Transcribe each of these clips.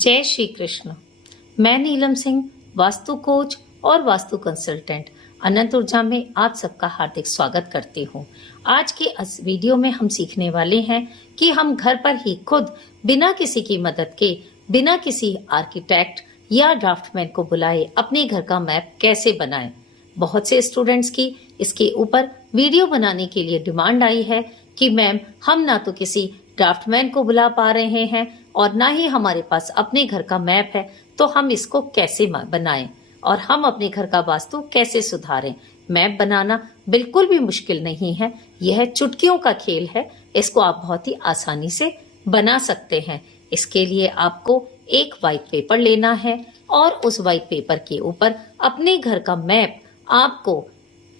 जय श्री कृष्ण। मैं नीलम सिंह, वास्तु कोच और वास्तु कंसल्टेंट अनंत ऊर्जा में आप सबका हार्दिक स्वागत करती हूँ। आज के इस वीडियो में हम सीखने वाले हैं कि हम घर पर ही खुद बिना किसी की मदद के, बिना किसी आर्किटेक्ट या ड्राफ्टमैन को बुलाए अपने घर का मैप कैसे बनाएं। बहुत से स्टूडेंट्स की इसके ऊपर वीडियो बनाने के लिए डिमांड आई है कि मैम, हम ना तो किसी ड्राफ्टमैन को बुला पा रहे हैं और ना ही हमारे पास अपने घर का मैप है, तो हम इसको कैसे बनाएं और हम अपने घर का वास्तु कैसे सुधारें। मैप बनाना बिल्कुल भी मुश्किल नहीं है, यह चुटकियों का खेल है। इसको आप बहुत ही आसानी से बना सकते हैं। इसके लिए आपको एक व्हाइट पेपर लेना है और उस व्हाइट पेपर के ऊपर अपने घर का मैप आपको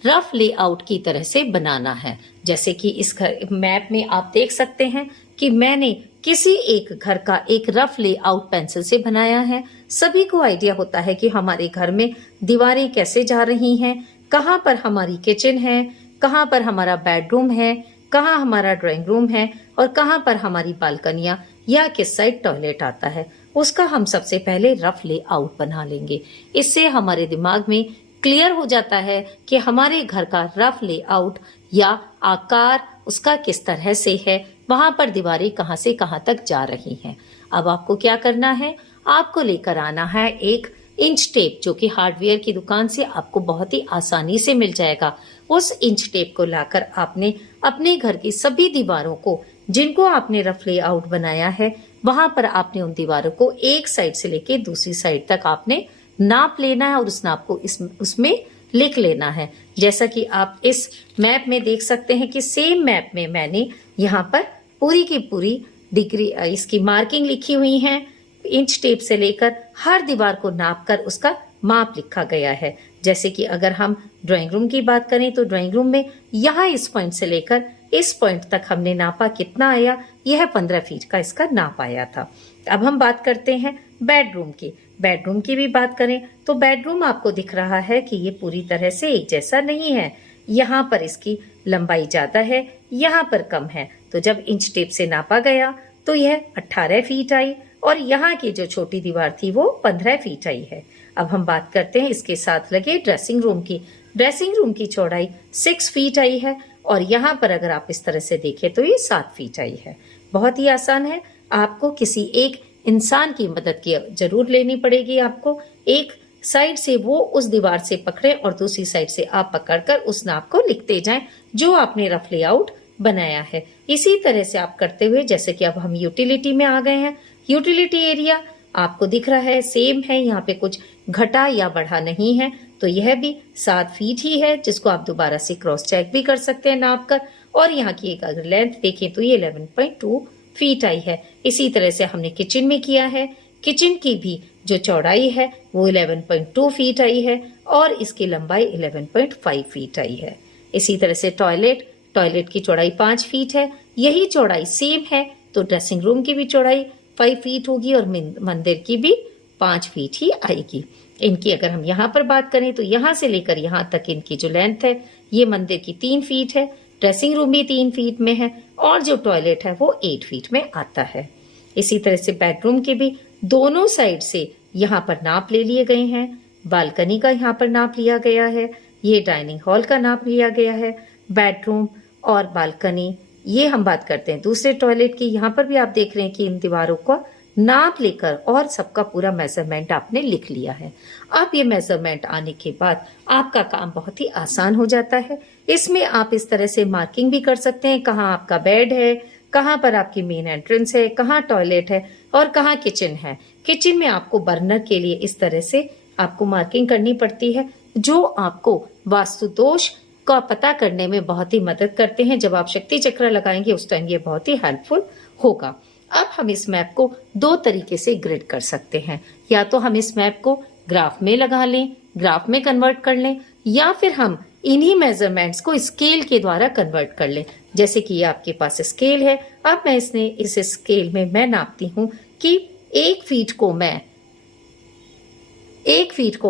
रफ लेआउट की तरह से बनाना है। जैसे कि इस मैप में आप देख सकते हैं कि मैंने किसी एक घर का एक रफ लेआउट पेंसिल से बनाया है। सभी को आइडिया होता है कि हमारे घर में दीवारें कैसे जा रही हैं, कहाँ पर हमारी किचन है, कहाँ पर हमारा बेडरूम है, कहाँ हमारा ड्राइंग रूम है और कहाँ पर हमारी बालकनियां या किस साइड टॉयलेट आता है। उसका हम सबसे पहले रफ लेआउट बना लेंगे। इससे हमारे दिमाग में क्लियर हो जाता है कि हमारे घर का रफ लेआउट या आकार उसका किस तरह से है, वहां पर दीवारें कहां से कहां तक जा रही हैं। अब आपको क्या करना है, आपको लेकर आना है एक इंच टेप, जो कि हार्डवेयर की दुकान से आपको बहुत ही आसानी से मिल जाएगा। उस इंच टेप को लाकर आपने अपने घर की सभी दीवारों को, जिनको आपने रफ लेआउट बनाया है, वहां पर आपने उन दीवारों को एक साइड से लेके दूसरी साइड तक आपने नाप लेना है और उस नाप को उसमें लिख लेना है। जैसा कि आप इस मैप में देख सकते हैं कि सेम मैप में मैंने यहाँ पर पूरी की पूरी डिग्री इसकी मार्किंग लिखी हुई है। इंच टेप से लेकर हर दीवार को नाप कर उसका माप लिखा गया है। जैसे कि अगर हम ड्राइंग रूम की बात करें तो ड्राइंग रूम में यहाँ इस पॉइंट से लेकर इस पॉइंट तक हमने नापा, कितना आया, यह 15 फीट का इसका नाप आया था। अब हम बात करते हैं बेडरूम की। बेडरूम की भी बात करें तो बेडरूम आपको दिख रहा है कि ये पूरी तरह से एक जैसा नहीं है। यहाँ पर इसकी लंबाई ज्यादा है, यहाँ पर कम है। तो जब इंच टेप से नापा गया तो यह 18 फीट आई और यहाँ की जो छोटी दीवार थी वो 15 फीट आई है। अब हम बात करते हैं इसके साथ लगे ड्रेसिंग रूम की। ड्रेसिंग रूम की चौड़ाई 6 फीट आई है और यहाँ पर अगर आप इस तरह से देखें तो ये 7 फीट आई है। बहुत ही आसान है। आपको किसी एक इंसान की मदद की जरूर लेनी पड़ेगी। आपको एक साइड से वो उस दीवार से पकड़े और दूसरी साइड से आप पकड़कर उस नाप को लिखते जाएं जो आपने रफ लेआउट बनाया है। इसी तरह से आप करते हुए, जैसे कि अब हम यूटिलिटी में आ गए हैं। यूटिलिटी एरिया आपको दिख रहा है, सेम है, यहाँ पे कुछ घटा या बढ़ा नहीं है। तो यह भी 7 फीट ही है, जिसको आप दोबारा से क्रॉस चेक भी कर सकते हैं नाप कर। और यहाँ की एक अगर लेंथ देखें तो ये 11.2 फीट आई है। इसी तरह से हमने किचन में किया है। किचन की भी जो चौड़ाई है वो 11.2 फीट आई है और इसकी लंबाई 11.5 फीट आई है। इसी तरह से टॉयलेट की चौड़ाई 5 फीट है। यही चौड़ाई सेम है तो ड्रेसिंग रूम की भी चौड़ाई 5 फीट होगी और मंदिर की भी 5 फीट ही आएगी। इनकी अगर हम यहाँ पर बात करें तो यहाँ से लेकर यहाँ तक इनकी जो लेंथ है ये मंदिर की 3 फीट है, ड्रेसिंग रूम भी 3 फीट में है और जो टॉयलेट है वो 8 फीट में आता है। इसी तरह से बेडरूम के भी दोनों साइड से यहाँ पर नाप ले लिए गए हैं। बालकनी का यहाँ पर नाप लिया गया है, ये डाइनिंग हॉल का नाप लिया गया है। बेडरूम और बालकनी, ये हम बात करते हैं दूसरे टॉयलेट की। यहाँ पर भी आप देख रहे हैं कि इन दीवारों का नाप लेकर और सबका पूरा मेजरमेंट आपने लिख लिया है। अब ये मेजरमेंट आने के बाद आपका काम बहुत ही आसान हो जाता है। इसमें आप इस तरह से मार्किंग भी कर सकते हैं, कहाँ आपका बेड है, कहाँ पर आपकी मेन एंट्रेंस है, कहाँ टॉयलेट है और कहाँ किचन है। किचन में आपको बर्नर के लिए इस तरह से आपको मार्किंग करनी पड़ती है, जो आपको वास्तु दोष का पता करने में बहुत ही मदद करते हैं। जब आप शक्ति चक्र लगाएंगे उस टाइम ये बहुत ही हेल्पफुल होगा। अब हम इस मैप को 2 तरीके से ग्रिड कर सकते हैं। या तो हम इस मैप को ग्राफ में लगा लें, ग्राफ में कन्वर्ट कर लें, या फिर हम इन्हीं मेजरमेंट्स को स्केल के द्वारा कन्वर्ट कर लें। जैसे कि ये आपके पास स्केल है। अब मैं इस स्केल में मैं नापती हूँ कि 1 फीट को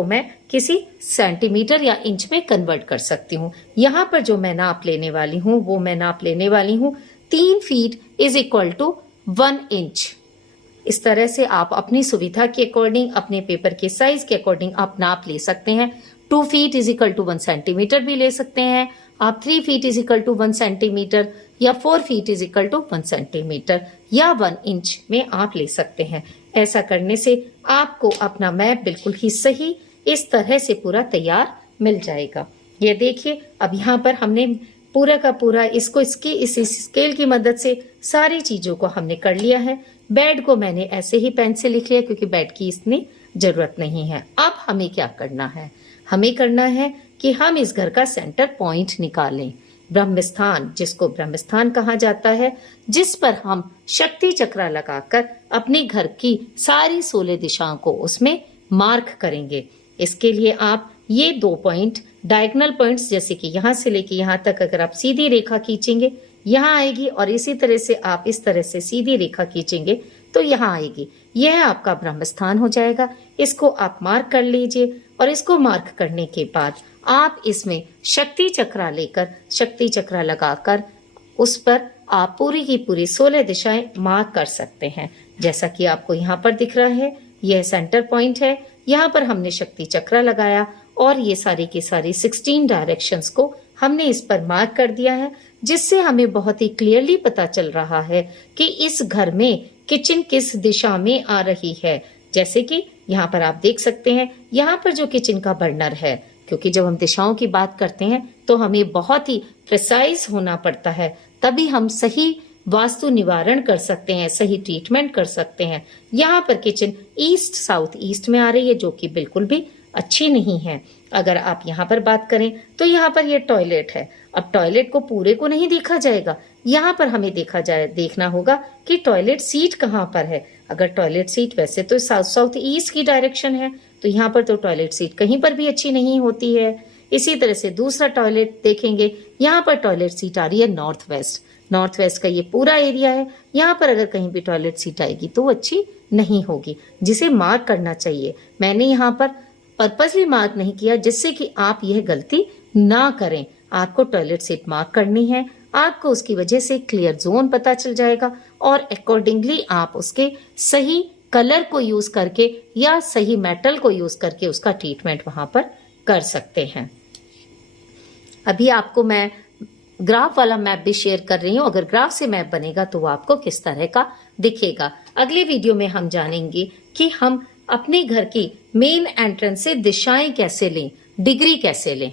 मैं किसी सेंटीमीटर या इंच में कन्वर्ट कर सकती हूँ। यहाँ पर जो मैं नाप लेने वाली हूँ वो मैं नाप लेने वाली हूँ 3 feet is equal to 1 inch. इस तरह से आप अपनी सुविधा के अकॉर्डिंग, अपने पेपर के साइज के अकॉर्डिंग आप नाप ले सकते हैं। 2 feet is equal to 1 centimetre भी ले सकते हैं आप, 3 feet is equal to 1 centimetre, या 4 feet is equal to 1 centimetre, या 1 इंच में आप ले सकते हैं। ऐसा करने से आपको अपना मैप बिल्कुल ही सही इस तरह से पूरा तैयार मिल जाएगा। ये देखिए, अब यहाँ पर हमने पूरा का पूरा इस स्केल की मदद से सारी चीजों को हमने कर लिया है। बेड को मैंने ऐसे ही पेन से लिख लिया क्योंकि बेड की इतनी जरूरत नहीं है। अब हमें क्या करना है, हमें करना है कि हम इस घर का सेंटर पॉइंट निकालें, ब्रह्मस्थान, जिसको ब्रह्मस्थान कहा जाता है, जिस पर हम शक्ति चक्रा लगाकर अपने घर की सारी 16 दिशाओं को उसमें मार्क करेंगे। इसके लिए आप ये 2 पॉइंट, डायगोनल पॉइंट्स, जैसे कि यहाँ से लेके यहाँ तक अगर आप सीधी रेखा खींचेंगे यहाँ आएगी, और इसी तरह से आप इस तरह से सीधी रेखा खींचेंगे तो यहाँ आएगी। यह आपका ब्रह्मस्थान हो जाएगा। इसको आप मार्क कर लीजिए, और इसको मार्क करने के बाद आप इसमें शक्ति चक्रा लेकर, शक्ति चक्रा लगाकर उस पर आप पूरी की पूरी 16 दिशाएं मार्क कर सकते हैं। जैसा कि आपको यहाँ पर दिख रहा है, यह सेंटर पॉइंट है। यहाँ पर हमने शक्ति चक्रा लगाया और ये सारी की सारी 16 डायरेक्शंस को हमने इस पर मार्क कर दिया है, जिससे हमें बहुत ही क्लियरली पता चल रहा है कि इस घर में किचन किस दिशा में आ रही है। जैसे कि यहाँ पर आप देख सकते हैं, यहाँ पर जो किचन का बर्नर है, क्योंकि जब हम दिशाओं की बात करते हैं तो हमें बहुत ही प्रिसाइज होना पड़ता है, तभी हम सही वास्तु निवारण कर सकते हैं, सही ट्रीटमेंट कर सकते हैं। यहाँ पर किचन ईस्ट साउथ ईस्ट में आ रही है, जो कि बिल्कुल भी अच्छी नहीं है। अगर आप यहाँ पर बात करें तो यहाँ पर ये टॉयलेट है। अब टॉयलेट को पूरे को नहीं देखा जाएगा, यहाँ पर हमें देखना होगा कि टॉयलेट सीट कहाँ पर है। अगर टॉयलेट सीट वैसे तो साउथ ईस्ट की डायरेक्शन है, तो यहाँ पर तो टॉयलेट सीट कहीं पर भी अच्छी नहीं होती है। इसी तरह से दूसरा टॉयलेट देखेंगे, यहाँ पर टॉयलेट सीट आ रही है नॉर्थ वेस्ट। नॉर्थ वेस्ट का ये पूरा एरिया है, यहाँ पर अगर कहीं भी टॉयलेट सीट आएगी तो अच्छी नहीं होगी, जिसे मार्क करना चाहिए। मैंने यहाँ पर पर्पसली मार्क नहीं किया जिससे कि आप यह गलती ना करें। आपको टॉयलेट सीट मार्क करनी है, आपको उसकी वजह से क्लियर जोन पता चल जाएगा, और अकॉर्डिंगली आप उसके सही कलर को यूज करके या सही मेटल को यूज करके उसका ट्रीटमेंट वहां पर कर सकते हैं। अभी आपको मैं ग्राफ वाला मैप भी शेयर कर रही हूँ। अगर ग्राफ से मैप बनेगा तो वो आपको किस तरह का दिखेगा। अगले वीडियो में हम जानेंगे कि हम अपने घर की मेन एंट्रेंस से दिशाएं कैसे लें, डिग्री कैसे लें।